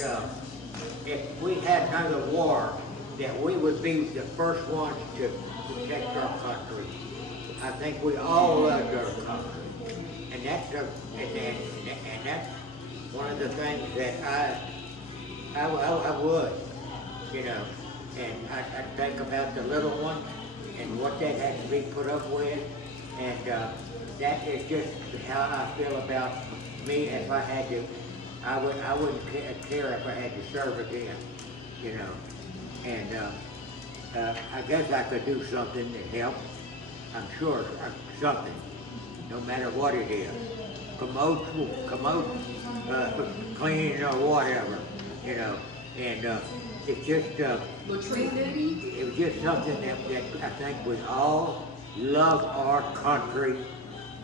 if we had another war, that we would be the first ones to protect our country. I think we all loved our country, and that's and that's one of the things that I would, you know, and I think about the little ones and what that has to be put up with, and that is just how I feel about me. If I had to, I wouldn't care if I had to serve again, you know, and I guess I could do something to help. I'm sure something, no matter what it is, promote, cleaning or whatever, you know, and it's just, latrine duty? it was just something that I think we all love our country,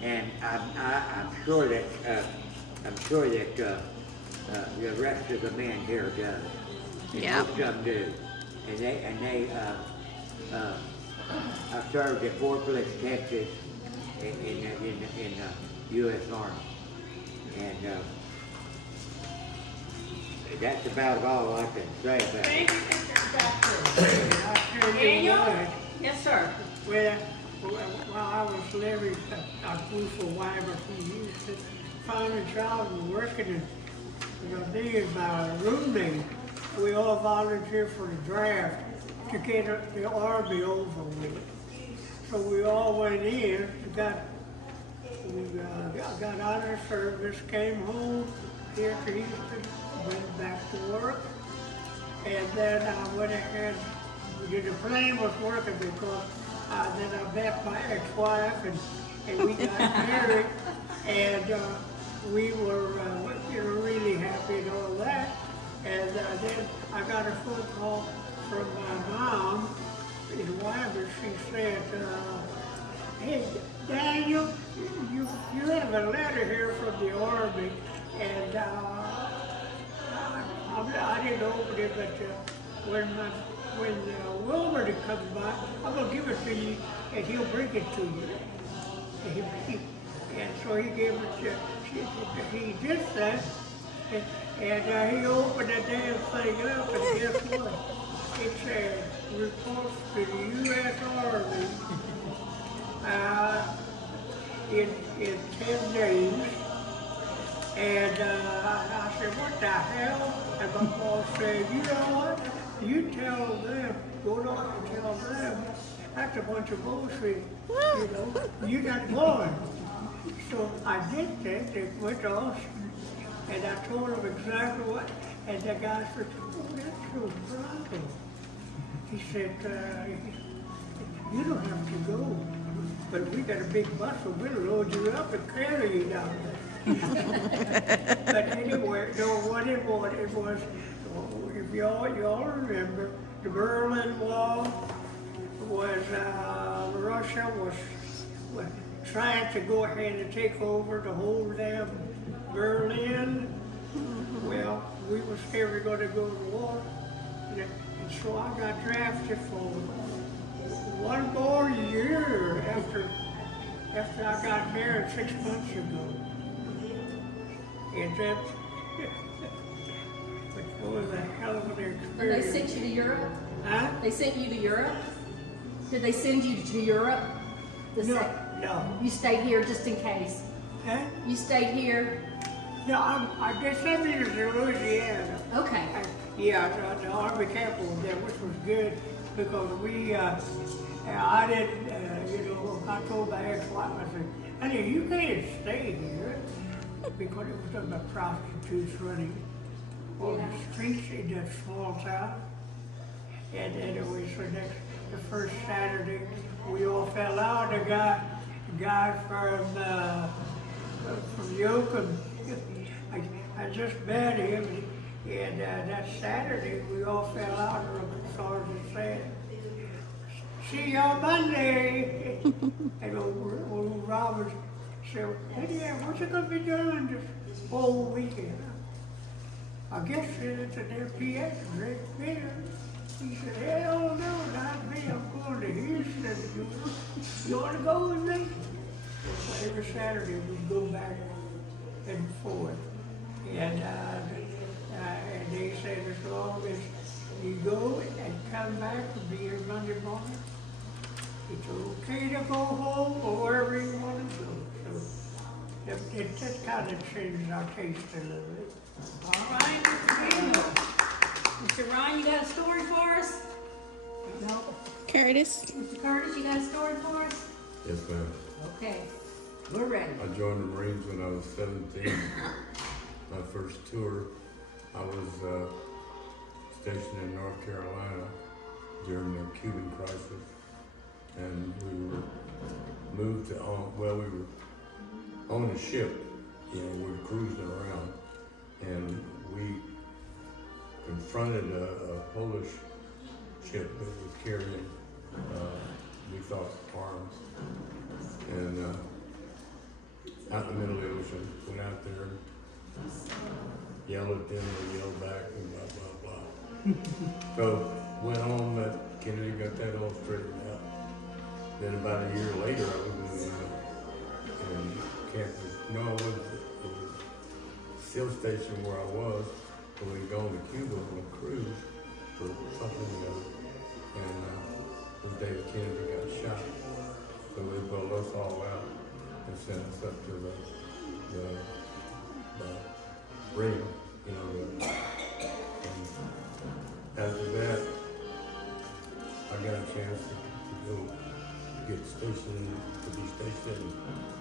and I'm sure that the rest of the men here does. And Yeah. most of them do, and they I served at Fort Bliss, Texas, in U.S. Army, and that's about all I can say about it. Thank you, Mr. Doctor. I tell you Daniel? what, Yes, sir. while I was living, I flew for Wyver for years, and found a job and working, and me and my roommate, we all volunteered for the draft to get the Army over with. So we all went in, got out of service, came home here to Houston, went back to work, and then I went ahead. The plan was working because then I met my ex-wife, and we got married, and we were really happy and all that. And then I got a phone call from my mom in Wyver. She said, "Hey, Daniel, you have a letter here from the Army," and I didn't open it, but when Wilbur comes by, I'm gonna give it to you, and he'll bring it to you. And so he gave it to. He did that, and he opened the damn thing up, and guess what? It said, "Report to the U.S. Army in 10 days." And I said, "What the hell?" And my boss said, "You know what? You tell them, go down and tell them, that's a bunch of bullshit, you know, you're not going." So I did that. They went to Austin, and I told them exactly what, and the guy said, "Oh, that's no problem." He said, "You don't have to go, but we got a big bus, so we'll load you up and carry you down there." But anyway, no, what it was, if y'all remember, the Berlin Wall was, Russia was trying to go ahead and take over the whole damn Berlin. Well, we were scared we were going to go to war, and so I got drafted for one more year after I got married 6 months ago. And that was a hell of an And experience. they sent you to Europe? Huh? They sent you to Europe? Did they send you to Europe? No. You stayed here just in case? Huh? You stayed here? No, I just sent me to Louisiana. Okay. Yeah, the Army camp was there, which was good because I didn't, I told my ex-wife, I said, "Honey, you can't stay here," because it was talking about prostitutes running on the streets in that small town. And anyway, so the first Saturday, we all fell out. The guy from Yoakum, I just met him, and that Saturday we all fell out, and the sergeant said, "See you on Monday." And old Robert said, "Hey, yeah, what's it gonna be doing this whole weekend?" "I guess it's a their PA, Rick Beer." He said, "Hell no, not me. I'm going to Houston. You want to go with me?" So every Saturday we'd go back and forth. And they know, is you go and come back and be here Monday morning. It's okay to go home or wherever you want to go. So it just kind of changes our taste a little bit. All right, Mr. Greenwood. Mr. Ryan, you got a story for us? No. Curtis. Mr. Curtis, you got a story for us? Yes, ma'am. Okay, we're ready. I joined the Marines when I was 17. My first tour, I was stationed in North Carolina during the Cuban crisis. And we were moved to, we were on a ship, we were cruising around. And we confronted a Polish ship that was carrying, we thought, arms. And out in the middle of the ocean, went out there and yelled at them, they yelled back, and blah, blah, blah. So went home, met Kennedy, got that all straightened out. Then about a year later, I was in camp, no, I wasn't, it was still stationed where I was, but we'd gone to Cuba on a cruise for something or other. And the day that Kennedy got shot. So they pulled us all out and sent us up to the ring, and after that, I got a chance to go get stationed, to be stationed in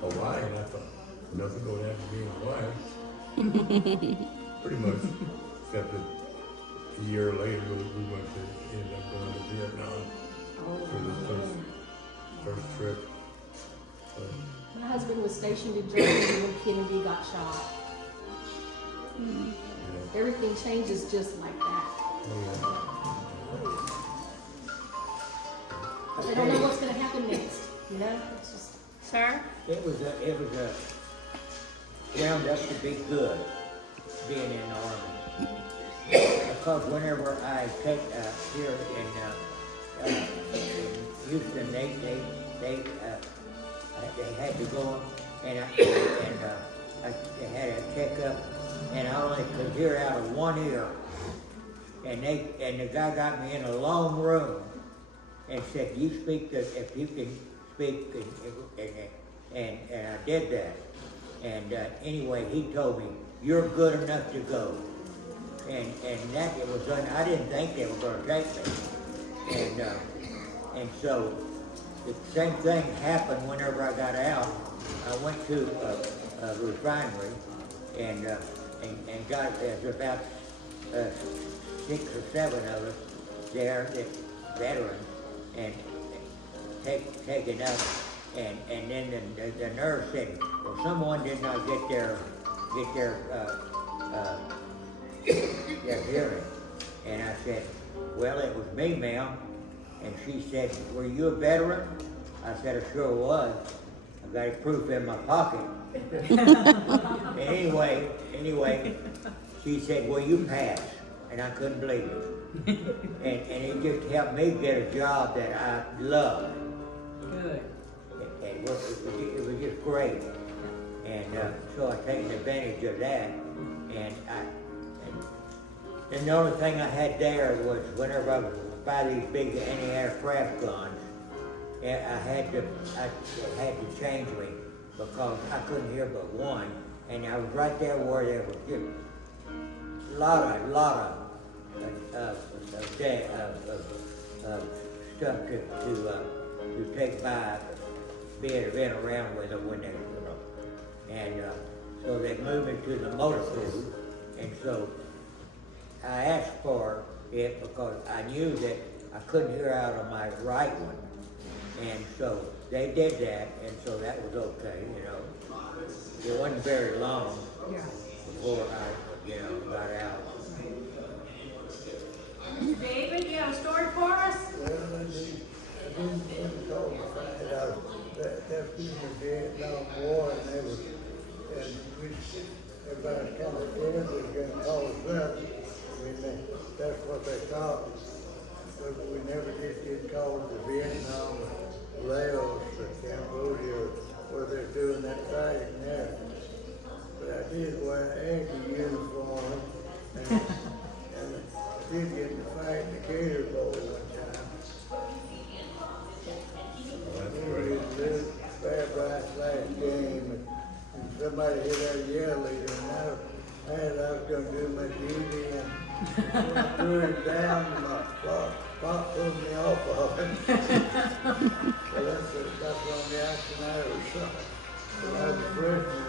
Hawaii, and I thought, nothing going to have to be in Hawaii. Pretty much, except that a year later, we ended up going to Vietnam for the first trip. So, My husband was stationed in Germany when Kennedy got shot. yeah. Everything changes just like that. They don't know what's going to happen next. You know, it's just. Sir? It was wound up to be good being in the Army. Because whenever I take here in Houston, they had to go and I had a checkup, and I only could hear out of one ear. And the guy got me in a long room and said, "You speak if you can speak," and I did that. And anyway, he told me, "You're good enough to go." And that it was done. I didn't think they were going to take me. And so the same thing happened whenever I got out. I went to a refinery and got there's about 6 or 7 of us there, that veterans, and taken up. And then the nurse said, "Well, someone did not get their hearing." And I said, "Well, it was me, ma'am." And she said, "Were you a veteran?" I said, "I sure was. I've got a proof in my pocket." anyway, she said, "Well, you passed." And I couldn't believe it. and it just helped me get a job that I loved. Good. It was just great. And so I taken advantage of that. And the only thing I had there was whenever I was by these big anti-aircraft guns, I had to change me because I couldn't hear but one. And I was right there where there was just a lot of stuff to take by, being around with them when they were, and so they moved me to the motor crew, and so I asked for it because I knew that I couldn't hear out of my right one, and so they did that, and so that was okay, It wasn't very long before I, got out. David, you have a story for us? Well, I didn't call the fact that was in the Vietnam War, and everybody was kind of scared they were going to call us up. I mean, that's what they thought. But we never did get called to Vietnam, Laos, or Cambodia, where they're doing that fighting there. But I did wear an Aggie uniform, and city in the fight in the Gator Bowl one time. That's We great. lose Fairbright last game, and somebody hit our yell leader, and I was gonna do my duty, and when I threw him down, my pop pulled me off of him. So that's the only action I ever saw. When I was a freshman,